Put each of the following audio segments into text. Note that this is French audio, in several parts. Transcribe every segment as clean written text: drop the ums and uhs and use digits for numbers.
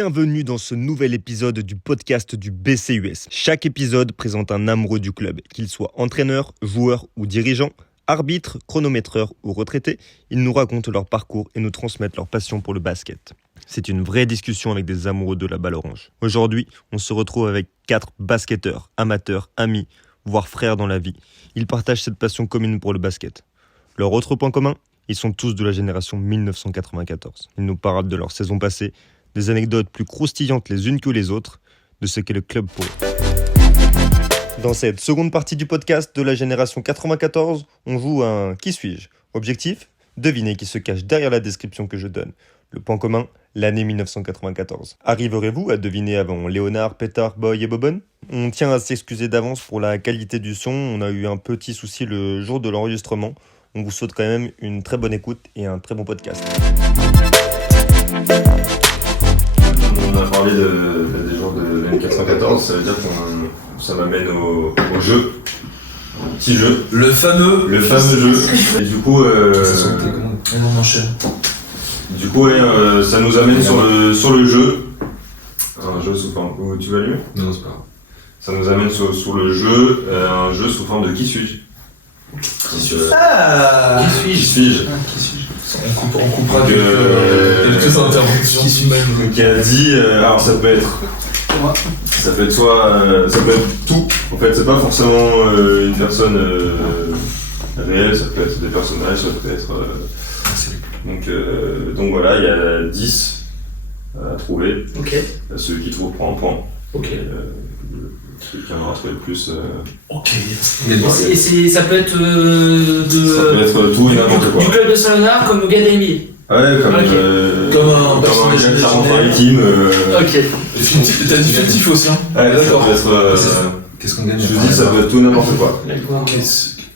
Bienvenue dans ce nouvel épisode du podcast du BCUS. Chaque épisode présente un amoureux du club, qu'il soit entraîneur, joueur ou dirigeant, arbitre, chronométreur ou retraité. Ils nous racontent leur parcours et nous transmettent leur passion pour le basket. C'est une vraie discussion avec des amoureux de la balle orange. Aujourd'hui, on se retrouve avec 4 basketteurs, amateurs, amis, voire frères dans la vie. Ils partagent cette passion commune pour le basket. Leur autre point commun, ils sont tous de la génération 1994. Ils nous parlent de leur saison passée, des anecdotes plus croustillantes les unes que les autres, de ce qu'est le club pour eux. Dans cette seconde partie du podcast de la génération 94, on joue à un « Qui suis-je ?» Objectif, deviner qui se cache derrière la description que je donne. Le point commun, l'année 1994. Arriverez-vous à deviner avant Léonard, Pétard, Boy et Bobonne ? On tient à s'excuser d'avance pour la qualité du son, on a eu un petit souci le jour de l'enregistrement. On vous souhaite quand même une très bonne écoute et un très bon podcast. On a parlé des jours de l'année 94, ça veut dire que ça m'amène au jeu, au petit jeu. Le fameux jeu. Et du coup, on enchaîne. Du coup, ça nous amène sur le jeu. Un jeu sous forme. Tu vas allumer ? Non, c'est pas grave. Ça nous amène sur le jeu, un jeu sous forme de qui suis-je ? Qui suis-je On coupera quelques interventions. Qui suis-je ? Qui a dit, alors ça peut être ça peut être tout. En fait, c'est pas forcément une personne réelle, ça peut être des personnages, ça peut être. Donc voilà, il y a 10 à trouver. Ok. Celui qui trouve prend un point. Ok. Celui qui en aura trouvé le plus. Ok. Et ça peut être Ça peut être tout et n'importe quoi. du club de Saint-Léonard comme Gademi. Ouais, comme un personnage Jacques Maritime. Ok. T'as dit fictif aussi, hein ? Ouais, d'accord. Ça peut être. Qu'est-ce qu'on gagne? Je vous dis, ça peut être tout n'importe quoi.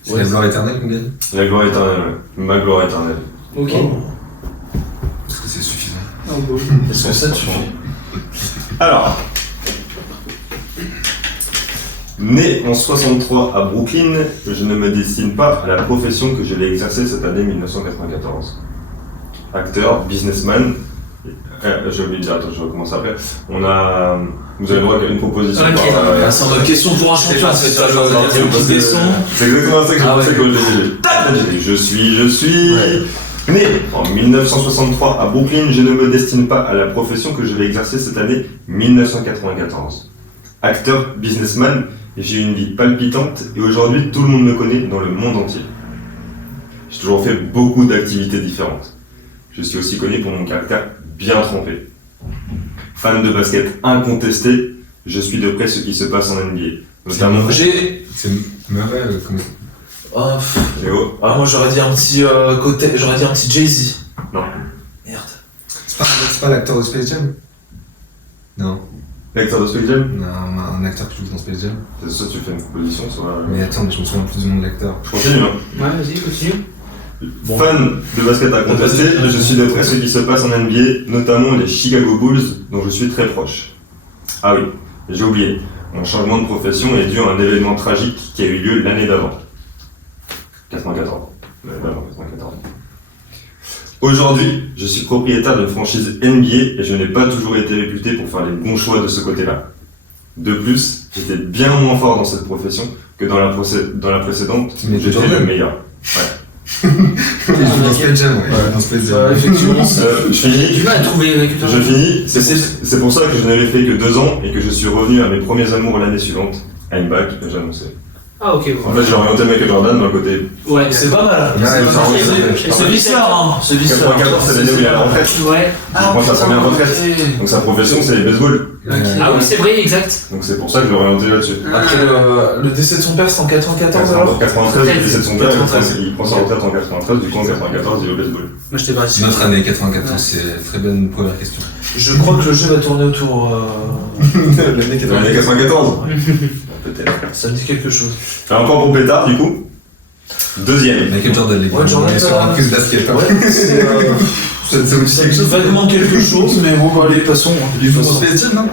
C'est la gloire éternelle qu'on gagne? La gloire éternelle, ouais. Ma gloire éternelle. Ok. Est-ce que c'est suffisant? Est-ce que ça te suffit? Alors. Né en 63 à Brooklyn, je ne me destine pas à la profession que je vais exercer cette année 1994. Acteur, businessman. J'ai oublié de dire, attends, je recommence après. Vous avez le droit à une proposition. Ok. C'est en mode question pour un champion, c'est ça, genre qui descend. C'est exactement ça que je pensais que j'ai dit. Je suis. Né en 1963 à Brooklyn, je ne me destine pas à la profession que je vais exercer cette année 1994. Acteur, businessman, j'ai une vie palpitante et aujourd'hui tout le monde me connaît dans le monde entier. J'ai toujours fait beaucoup d'activités différentes. Je suis aussi connu pour mon caractère bien trempé. Fan de basket incontesté, je suis de près ce qui se passe en NBA. Notamment. C'est mauvais comme. Léo. Moi j'aurais dit un petit Jay-Z. Non. Merde. C'est pas l'acteur de Space Jam? Non. L'acteur de Space Jam? Non, un acteur qui joue dans Space Jam. C'est ça, tu fais une proposition sur la. Mais attends, je me souviens plus du nom de l'acteur. Je continue, hein. Ouais, vas-y, continue. Bon. Fan de basket incontesté, je suis de près ce qui se passe en NBA, notamment les Chicago Bulls, dont je suis très proche. Ah oui, j'ai oublié. Mon changement de profession est dû à un événement tragique qui a eu lieu l'année d'avant. 94. Vraiment, 94. Aujourd'hui, je suis propriétaire d'une franchise NBA et je n'ai pas toujours été réputé pour faire les bons choix de ce côté-là. De plus, j'étais bien moins fort dans cette profession que dans la précédente, où j'étais le meilleur. Ouais. Il joue dans Space Jam, ouais. Dans Space Jam. Effectivement, Je finis. Du mal à trouver récupérer. Je finis. C'est pour ça que je n'avais fait que 2 ans et que je suis revenu à mes premiers amours l'année suivante. I'm back, j'ai annoncé. Ah, ok. En fait, j'ai orienté Michael Jordan dans le côté. Ouais, c'est pas mal. C'est l'histoire, hein. C'est 94, c'est l'année où il est à la retraite. Ouais. Il prend sa première retraite. Donc sa profession, c'est le baseball. Ah oui, c'est vrai, exact. Donc c'est pour ça que je l'ai orienté là-dessus. Après, le décès de son père, c'est en 94 alors? En 93, il décède de son père, il prend sa retraite en 93, du coup en 94, il est au baseball. Moi, je t'ai pas dit. Notre année 94, c'est très bonne première question. Je crois que le jeu va tourner autour. L'année 94. Peut-être. Ça me dit quelque chose. Un point pour Pétard, du coup. Deuxième. Michael Jordan, les gars. Ouais, Jordan, on est sur un quiz basket. Ouais, c'est aussi quelque chose. vaguement quelque chose, mais bon, allez, passons. Il est dans Space Jam, non?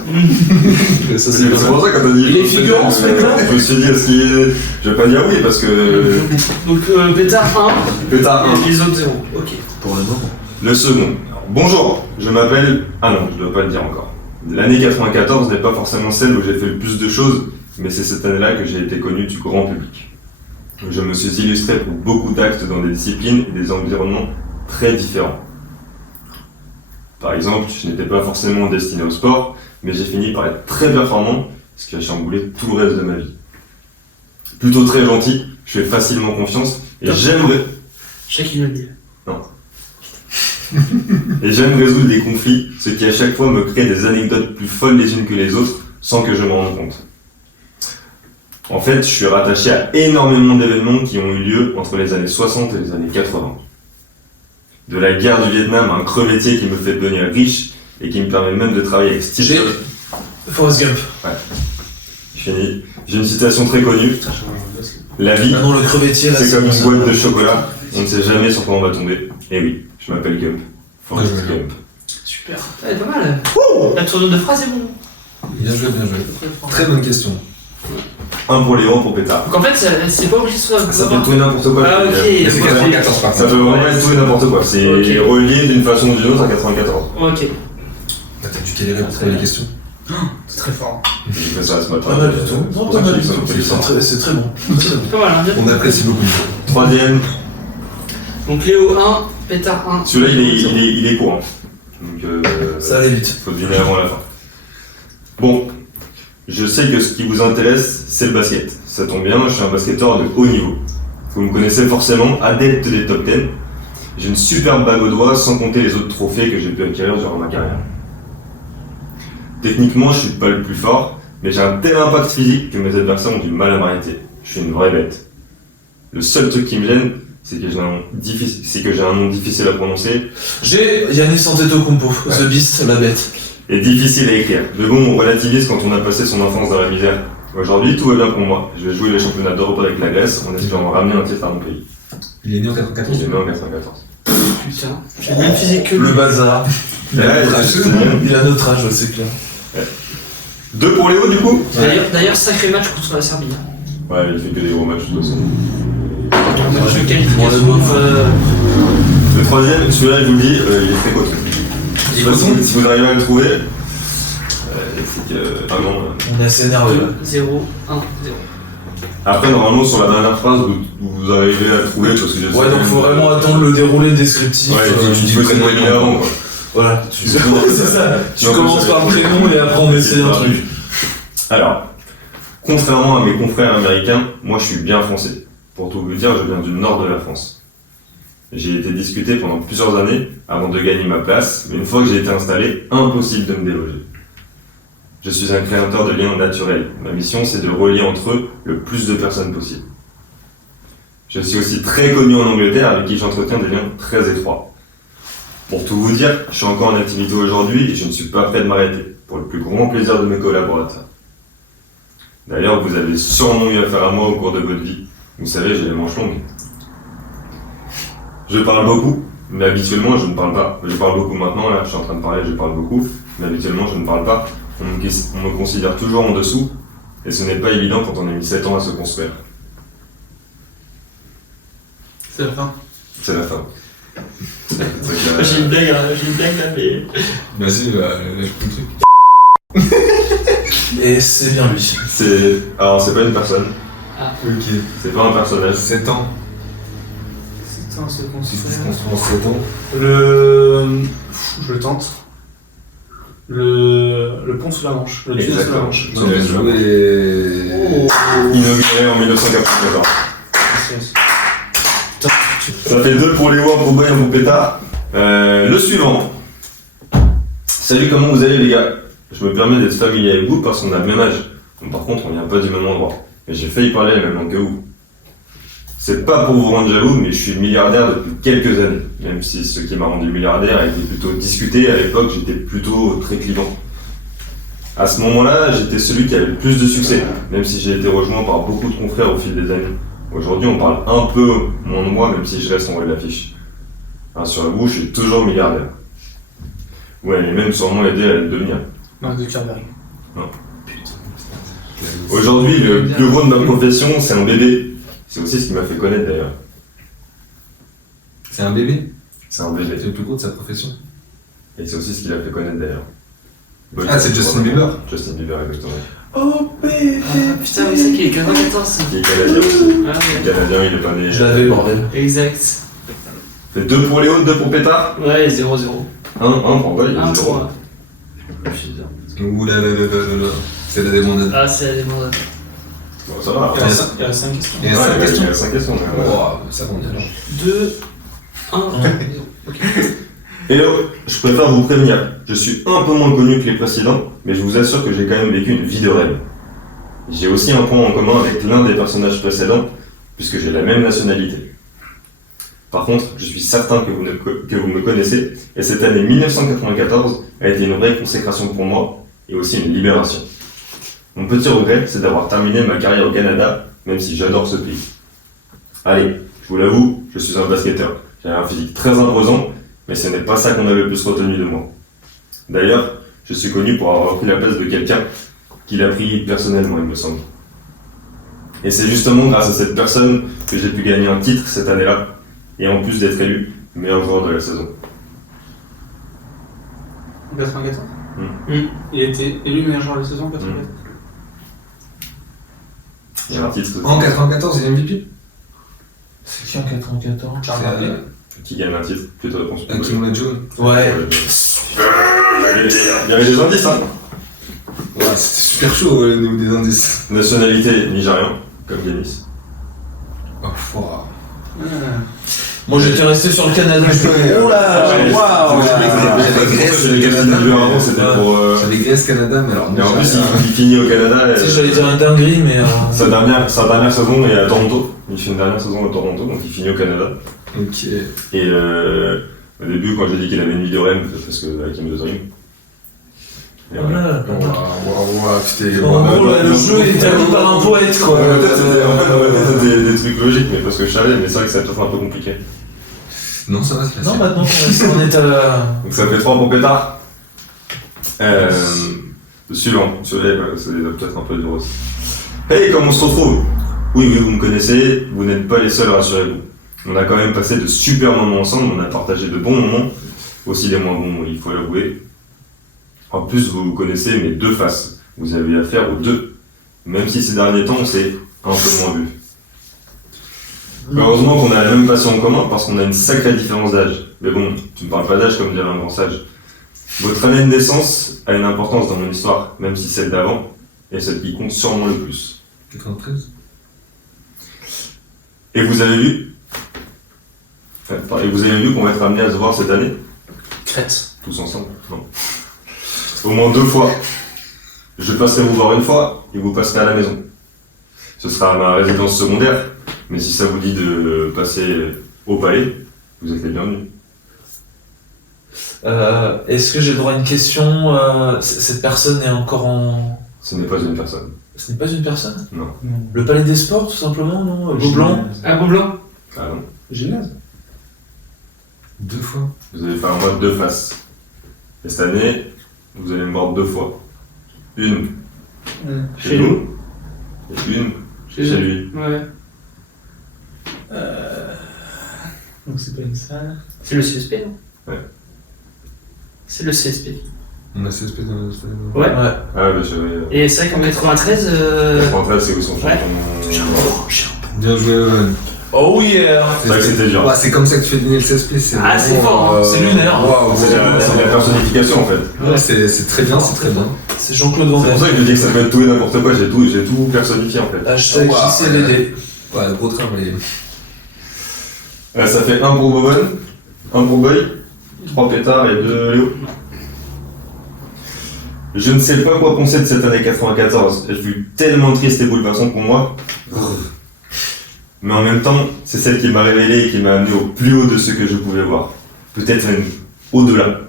C'est pour ça quand t'as dit. Il est figurant, ce mec-là. Je me suis dit, est-ce qu'il est. Je vais pas dire oui parce que. Donc, Pétard 1. Pétard 1. Et les autres 0. Ok. Pour le moment. Le second. Bonjour, je m'appelle. Ah non, je dois pas le dire encore. L'année 94 n'est pas forcément celle où j'ai fait le plus de choses, mais c'est cette année-là que j'ai été connu du grand public. Je me suis illustré pour beaucoup d'actes dans des disciplines et des environnements très différents. Par exemple, je n'étais pas forcément destiné au sport, mais j'ai fini par être très performant, ce qui a chamboulé tout le reste de ma vie. Plutôt très gentil, je fais facilement confiance, et j'aimerais... Chacun le dit. Et j'aime résoudre les conflits, ce qui à chaque fois me crée des anecdotes plus folles les unes que les autres, sans que je m'en rende compte. En fait, je suis rattaché à énormément d'événements qui ont eu lieu entre les années 60 et les années 80. De la guerre du Vietnam à un crevettier qui me fait devenir riche et qui me permet même de travailler avec Steve Jobs. Forrest Gump. J'ai une citation très connue. La vie, Ah non, le crevettier, là, c'est comme bon, une ça. boîte de chocolat. On ne sait jamais sur quoi on va tomber. Et oui, je m'appelle Gump. Forrest Ouais, Gump. Super. Ouais, pas mal. La tournure de phrase est bon. Bien joué, bien joué. Très fort. Très bonne question. Un pour Léon, pour Pétard. Donc en fait, c'est pas obligé que ce soit. Ça peut tout et n'importe quoi. Ah, ok. Mais c'est 94 par Ça contre. peut vraiment être tout et n'importe quoi. C'est Ok. relié d'une façon ou d'une autre à 94. Ok. T'as dû galérer pour trouver les questions. C'est très fort. J'ai fait ça ce matin. Pas mal du tout. C'est Non, pour pas ça que mal j'ai du dit ça tout. au téléphone. C'est très bon. Très bon. Pas mal, hein, bien. On apprécie beaucoup. Troisième, Donc Léo 1, Pétard 1. celui-là il est court. Hein. Donc Ça allait vite. faut deviner avant la fin. Bon, je sais que ce qui vous intéresse, c'est le basket. Ça tombe bien, je suis un basketteur de haut niveau. Vous me connaissez forcément, adepte des top 10. J'ai une superbe bague au doigt, sans compter les autres trophées que j'ai pu acquérir durant ma carrière. Techniquement, je suis pas le plus fort, mais j'ai un tel impact physique que mes adversaires ont du mal à m'arrêter. Je suis une vraie bête. Le seul truc qui me gêne, c'est que j'ai un nom difficile à prononcer J'ai Yannis Antetokounmpo, The Beast, la bête. et difficile à écrire. Mais bon, on relativise quand on a passé son enfance dans la misère. Aujourd'hui, tout va bien pour moi. Je vais jouer les championnats d'Europe avec la Grèce en espérant ramener un titre à mon pays. Il est né en 94. Il est né en 94. Putain. J'ai le même physique que Le lui. bazar. Ouais, Il a notre âge, ouais, c'est clair. 2 pour Léo, du coup. D'ailleurs, sacré match contre la Serbie. Ouais, il fait que des gros matchs, de toute façon. Match de qualification. Le troisième, celui-là, je vous le dis, il est très coton. De toute façon, si vous arrivez à le trouver, c'est que vraiment. On est assez énervé là. 0, 1, 0. Après, normalement, sur la dernière phrase, vous arrivez à le trouver parce que j'ai. Ouais, donc faut vraiment attendre le déroulé descriptif. Ouais, il faut être moyen avant, quoi. Voilà, c'est ça. Tu Non, commences ça- par le prénom et après on essaie un truc. Alors, contrairement à mes confrères américains, moi je suis bien français. Pour tout vous dire, je viens du nord de la France. J'ai été discuté pendant plusieurs années avant de gagner ma place, mais une fois que j'ai été installé, impossible de me déloger. Je suis un créateur de liens naturels. Ma mission, c'est de relier entre eux le plus de personnes possible. Je suis aussi très connu en Angleterre, avec qui j'entretiens des liens très étroits. Pour tout vous dire, je suis encore en activité aujourd'hui et je ne suis pas prêt de m'arrêter, pour le plus grand plaisir de mes collaborateurs. D'ailleurs, vous avez sûrement eu affaire à moi au cours de votre vie. Vous savez, j'ai les manches longues. Je parle beaucoup, mais habituellement, je ne parle pas. Je parle beaucoup maintenant, là, je suis en train de parler, je parle beaucoup, mais habituellement, je ne parle pas. On me considère toujours en dessous, et ce n'est pas évident quand on a mis 7 ans à se construire. C'est la fin. C'est la fin. J'ai une blague là, mais. Vas-y, lâche le truc. Et c'est bien lui. Alors, c'est pas une personne, Ok. c'est pas un personnage. 7 ans. C'est un se Si tu te construire. construis en 7 ans. Je le tente. Le pont sous la Manche. Le tunnel sous la Exactement. Manche. Tu vas jouer. Inauguré en 1994. Ça fait 2 pour Léo, un pour Boy, un pour Pétard. Le suivant. Salut, comment vous allez les gars? Je me permets d'être familier avec vous parce qu'on a le même âge. Donc, par contre, on vient pas du même endroit. Mais j'ai failli parler la même langue que vous. C'est pas pour vous rendre jaloux, mais je suis milliardaire depuis quelques années. Même si ce qui m'a rendu milliardaire a été plutôt discuté, à l'époque j'étais plutôt très clivant. À ce moment-là, j'étais celui qui avait le plus de succès, même si j'ai été rejoint par beaucoup de confrères au fil des années. Aujourd'hui, on parle un peu moins de moi, même si je reste en haut de l'affiche. Rassurez-vous, je suis toujours milliardaire. Ouais, et même sûrement aidé à le devenir. Marc Zuckerberg. Aujourd'hui, le plus gros de ma profession, c'est un bébé. C'est aussi ce qui m'a fait connaître d'ailleurs. C'est un bébé. C'est un bébé. C'est le plus gros de sa profession. Et c'est aussi ce qui l'a fait connaître d'ailleurs. Ah, c'est Justin Bieber. Justin Bieber, exactement. Oh, Ah, putain, oui, c'est qu'il est 94. Il est canadien aussi. Ah, Il est canadien, il est pas né. Je l'avais, bordel. Exact. Fait 2 pour Léo, 2 pour Pétard. Ouais, 0-0. 1 pour Boy, 0. 1-3. Ouh là là là là là là. C'est la débandade. Ah, c'est la demande. Bon, ça va. Il y a 5 questions. Il y a 5 questions. Il y a 5 questions. Ouais. Wow, ça compte alors. 2, 1, 0. Hello, je préfère vous prévenir. Je suis un peu moins connu que les précédents, mais je vous assure que j'ai quand même vécu une vie de rêve. J'ai aussi un point en commun avec l'un des personnages précédents, puisque j'ai la même nationalité. Par contre, je suis certain que vous me connaissez, et cette année 1994 a été une vraie consécration pour moi, et aussi une libération. Mon petit regret, c'est d'avoir terminé ma carrière au Canada, même si j'adore ce pays. Allez, je vous l'avoue, je suis un basketteur. J'ai un physique très imposant, mais ce n'est pas ça qu'on a le plus retenu de moi. D'ailleurs, je suis connu pour avoir pris la place de quelqu'un qui l'a pris personnellement, il me semble. Et c'est justement grâce à cette personne que j'ai pu gagner un titre cette année-là, et en plus d'être élu meilleur joueur de la saison. En 94 Mm. Il a été élu meilleur joueur de la saison en 94. Il y a un titre En 94, il est MVP. C'est qui en 94? Charles Barkley. qui gagne un titre, plus de réponse. Kim Lejohn. Ouais. Il y avait des indices, hein. Ouais, c'était super chaud au niveau des indices. Nationalité nigérian, comme Yanis. Oh, wow. Moi j'étais resté sur le Canada. Oh là, waouh. J'avais Canada du avant, c'était pour. J'avais Grèce, Canada, mais alors. Et en plus, il finit au Canada. Tu sais, j'allais dire un dinguerie, mais. Sa dernière saison est à Toronto. Il fait une dernière saison à Toronto, donc il finit au Canada. Ok. Et au début, quand j'ai dit qu'il avait une vie de rêve, c'est parce que avec Game of the Dream. Et voilà. Waouh, putain. En gros, là, le jeu est établi par un poète, quoi. En fait, c'était des trucs logiques, mais parce que je savais, mais c'est vrai que c'est peut-être un peu compliqué. Non, ça va, c'est Non, facile. maintenant, on est à la. Donc ça fait 3 pour Pétard. Suivant, celui-là, c'est peut-être un peu dur aussi. Hey, comment on se retrouve? Oui, vous me connaissez, vous n'êtes pas les seuls, rassurez-vous. On a quand même passé de super moments ensemble, on a partagé de bons moments, aussi des moins bons, il faut l'avouer. En plus, vous connaissez mes deux faces, vous avez affaire aux deux, même si ces derniers temps, on s'est un peu moins vu. Heureusement qu'on a la même passion en commun, parce qu'on a une sacrée différence d'âge. Mais bon, tu ne parles pas d'âge comme dirait un grand sage. Votre année de naissance a une importance dans mon histoire, même si celle d'avant est celle qui compte sûrement le plus. 93. Et vous avez vu qu'on va être amené à se voir cette année? Crête. Tous ensemble? Non. Au moins 2 fois. Je passerai vous voir une fois, et vous passerez à la maison. Ce sera à ma résidence secondaire, mais si ça vous dit de passer au palais, vous êtes les bienvenus. Est-ce que j'ai le droit à une question? Cette personne est encore en. Ce n'est pas une personne. Ce n'est pas une personne? Non. Le Palais des Sports, tout simplement, non? Gobelin? Un beau blanc. Ah non. Gymnase. 2 fois. Vous allez faire un mode 2 faces. Et cette année, vous allez me voir 2 fois. Une chez nous, et une chez lui. Ouais. Donc c'est pas une salle. C'est le CSP, non? Ouais. C'est le CSP. On a 16 dans le stade. Ouais. Ouais. Ah ouais, bah je vais. Et c'est vrai qu'en 93, 93, c'est où son Ouais. champion. Bien joué, Owen. Oh yeah! C'est vrai que c'était dur. Ouais, c'est comme ça que tu fais deviner le CSP. C'est Ah, c'est vraiment, fort, hein. C'est lunaire. Waouh, C'est la personnification en fait. Ouais, c'est très bien, c'est très bien. C'est Jean-Claude Van C'est pour ça Damme. que je dis que ça peut être tout et n'importe quoi, j'ai tout personnifié en fait. Hashtag Wow. JCVD. Ouais, le gros train, mais. Ça fait 1 pour Bobon, 1 pour Boy, 3 pétards et 2 Léo. Je ne sais pas quoi penser de cette année 94, elle fut tellement triste et bouleversante pour moi. Mais en même temps, c'est celle qui m'a révélé et qui m'a amené au plus haut de ce que je pouvais voir. Peut-être même au-delà.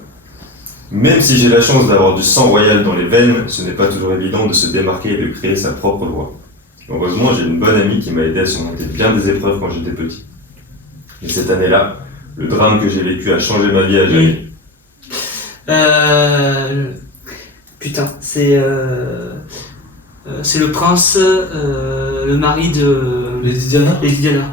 Même si j'ai la chance d'avoir du sang royal dans les veines, ce n'est pas toujours évident de se démarquer et de créer sa propre voie. Heureusement, j'ai une bonne amie qui m'a aidé à surmonter bien des épreuves quand j'étais petit. Et cette année-là, le drame que j'ai vécu a changé ma vie à jamais. Putain, c'est le prince, le mari de Les Diana? Lady Diana.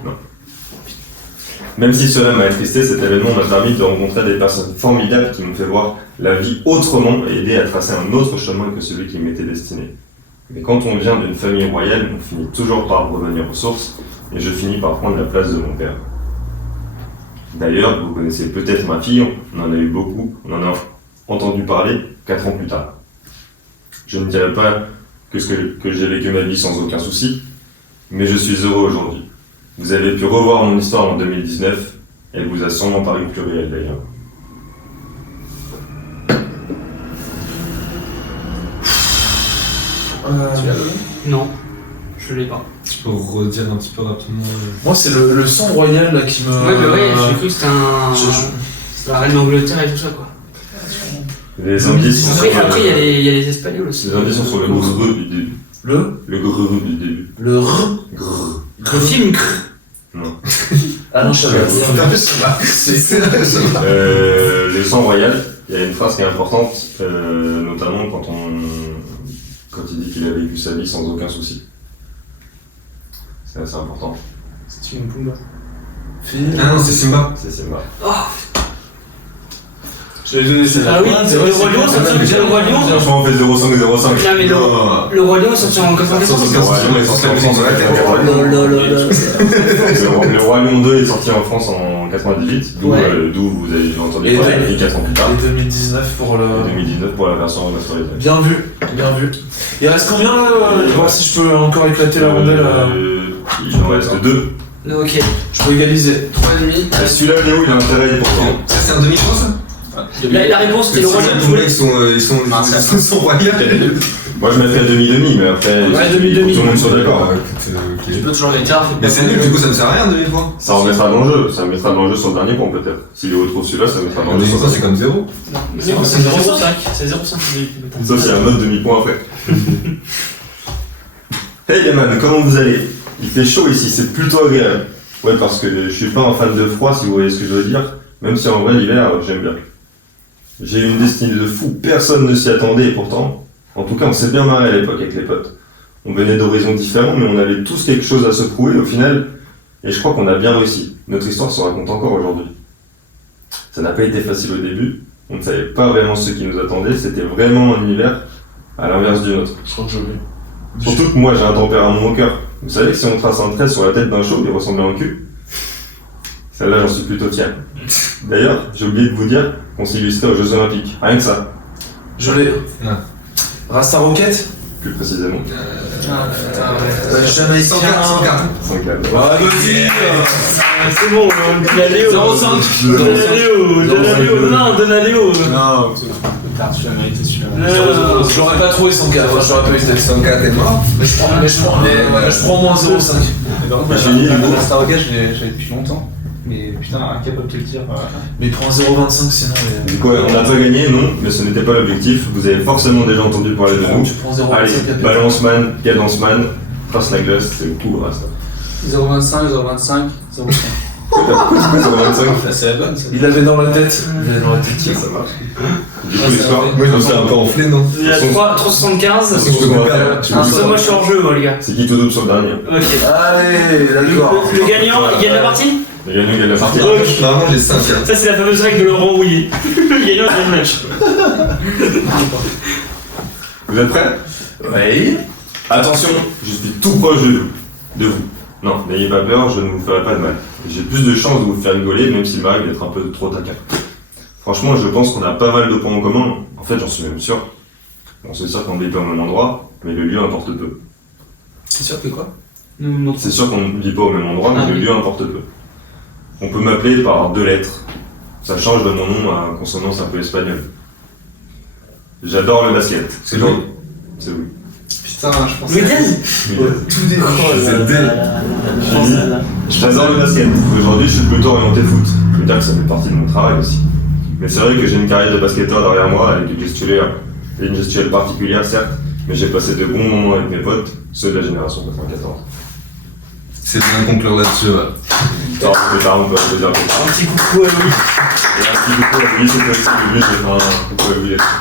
Même si cela m'a attristé, cet événement m'a permis de rencontrer des personnes formidables qui m'ont fait voir la vie autrement et aider à tracer un autre chemin que celui qui m'était destiné. Mais quand on vient d'une famille royale, on finit toujours par revenir aux sources, et je finis par prendre la place de mon père. D'ailleurs, vous connaissez peut-être ma fille, on en a eu beaucoup, on en a entendu parler 4 ans plus tard. Je ne dirais pas que j'ai vécu ma vie sans aucun souci, mais je suis heureux aujourd'hui. Vous avez pu revoir mon histoire en 2019, elle vous a sûrement paru plus réelle d'ailleurs. Tu l'as donné ? Non, je l'ai pas. Tu peux redire un petit peu rapidement Moi, c'est le sang royal là qui me. Ouais, mais ouais, j'ai cru que c'était la reine d'Angleterre et tout ça, quoi. Les indices sont Après, il y a les Espagnols aussi. Les indices sont sur le grrr du début. Le grrr du début. Le r. Grrr. Le film Non. Ah non, je savais pas. Le sang royal, il y a une phrase qui est importante, notamment quand il dit qu'il a vécu sa vie sans aucun souci. C'est assez important. C'est Timon Pumba. Ah non, c'est Simba. C'est Simba. Je l'ai donné celle-là. Ah oui, c'est le Roi Lion, c'est le Roi Lion. On fait 0,5, 0,5. Non, mais le Roi Lion est sorti en 94. Le Roi Lion 2 est sorti en France en 98, d'où vous avez entendu parler 4 ans plus tard. Et 2019 pour le. Et 2019 pour la version remasterisée. Bien vu, bien vu. Il reste combien là Je vais voir si je peux encore éclater la rondelle. Il en reste 2. Ok. Je peux égaliser. 3,5. Celui-là, Léo, il a intérêt pourtant. Ça, c'est un demi, je pense. La réponse, c'était le Roi Lion. Ils sont royaux. Moi, je mettrais demi-demi, mais après, Ouais, demi-demi. tout le monde soit d'accord. Tu peux toujours les dire. Mais c'est nul, du coup, ça me sert à rien, demi-point. Ça remettra de l'enjeu, ça mettra de l'enjeu sur le dernier point peut-être. Si Léo trouve celui-là, ça mettra de Un l'enjeu sur demi-point, le c'est comme 0. C'est 0,5. C'est 0,5. Sauf s'il y a un autre demi-point après. Hey les man, comment vous allez? Il fait chaud ici, c'est plutôt agréable. Ouais, parce que je suis pas un fan de froid, si vous voyez ce que je veux dire. Même si en vrai, l'hiver, j'aime bien. J'ai eu une destinée de fou, personne ne s'y attendait et pourtant, en tout cas, on s'est bien marré à l'époque avec les potes. On venait d'horizons différents, mais on avait tous quelque chose à se prouver au final, et je crois qu'on a bien réussi. Notre histoire se raconte encore aujourd'hui. Ça n'a pas été facile au début, on ne savait pas vraiment ce qui nous attendait, c'était vraiment un univers à l'inverse du nôtre. Je crois que je l'ai. Surtout que moi j'ai un tempérament au cœur. Vous savez que si on trace un trait sur la tête d'un chauve, il ressemble à un cul. Celle-là, j'en suis plutôt fier. D'ailleurs, j'ai oublié de vous dire qu'on s'illustrait aux Jeux Olympiques. Rien que ça, Je l'ai. Ouais. Rasta Rocket. plus précisément. Ah putain, ouais. Jamaïcain. 104. 5 là. Ah, vas-y. C'est bon, donne à Léo. 0,5. Donne à Léo. Non, donne à Léo. Non, tard, tu l'as mérité celui-là. Je l'aurais pas trouvé 104. Enfin, je l'aurais pas eu cette. 104 est mort. Mais je prends moins 0,5. J'ai mis le mot. La Star Rocket, je l'ai depuis longtemps. Mais putain, incapable de te le dire. Mais prends 0,25 sinon. Du coup, on n'a pas gagné, non, mais ce n'était pas l'objectif. Vous avez forcément déjà entendu parler de nous. Tu prends 0,25. Allez, balance man, cadence man, trace la glace, c'est le coup, Rasta. 0,25, 0,25, 0,5. Pourquoi 0,25? C'est la bonne, ça. Il avait dans la tête. Il avait dans la tête. Ça marche. Du coup, l'histoire, Moi, je me sens un peu enflé, non? Il y a 3,75. Je peux pas perdre. Moi, je suis hors jeu, moi, les gars. c'est qui tout double sur le dernier? Ok. Allez, d'accord. Le gagnant, il gagne la partie. Le gagnant, il gagne la partie. Normalement, j'ai 5. Ça, c'est la fameuse règle de Laurent Houillet. Le gagnant, il gagne le match. Vous êtes prêts? Oui. Attention, je suis tout proche de vous. Non, n'ayez pas peur, je ne vous ferai pas de mal. J'ai plus de chances de vous faire rigoler, même s'il m'arrive d'être un peu trop taquin. Franchement, je pense qu'on a pas mal de points en commun. En fait, j'en suis même sûr. On se sûr qu'on ne vit pas au même endroit, mais le lieu importe peu. C'est sûr que quoi? C'est sûr qu'on ne vit pas au même endroit, mais le lieu importe peu. On peut m'appeler par 2 lettres. Ça change de mon nom à consonance un peu espagnole. J'adore le basket. C'est Louis. C'est oui. Putain, je pense Louis Diaz. Tout décroche. J'adore le basket. Aujourd'hui, je suis plutôt orienté foot. Je veux dire que ça fait partie de mon travail aussi. Mais c'est vrai que j'ai une carrière de basketteur derrière moi avec une gestuelle particulière, certes, mais j'ai passé de bons moments avec mes potes, ceux de la génération 94. C'est bien de conclure là-dessus, ouais. Plus tard, on peut dire comme ça. Un petit coucou à Louis. Et un petit coucou à lui, c'était aussi lui, j'ai fait un coucou à lui là-dessus.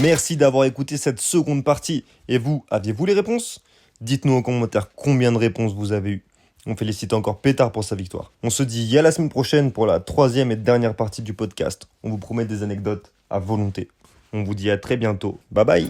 Merci d'avoir écouté cette seconde partie. Et vous, aviez-vous les réponses? Dites-nous en commentaire combien de réponses vous avez eues. On félicite encore Pétard pour sa victoire. On se dit à la semaine prochaine pour la 3e et dernière partie du podcast. On vous promet des anecdotes à volonté. On vous dit à très bientôt. Bye bye.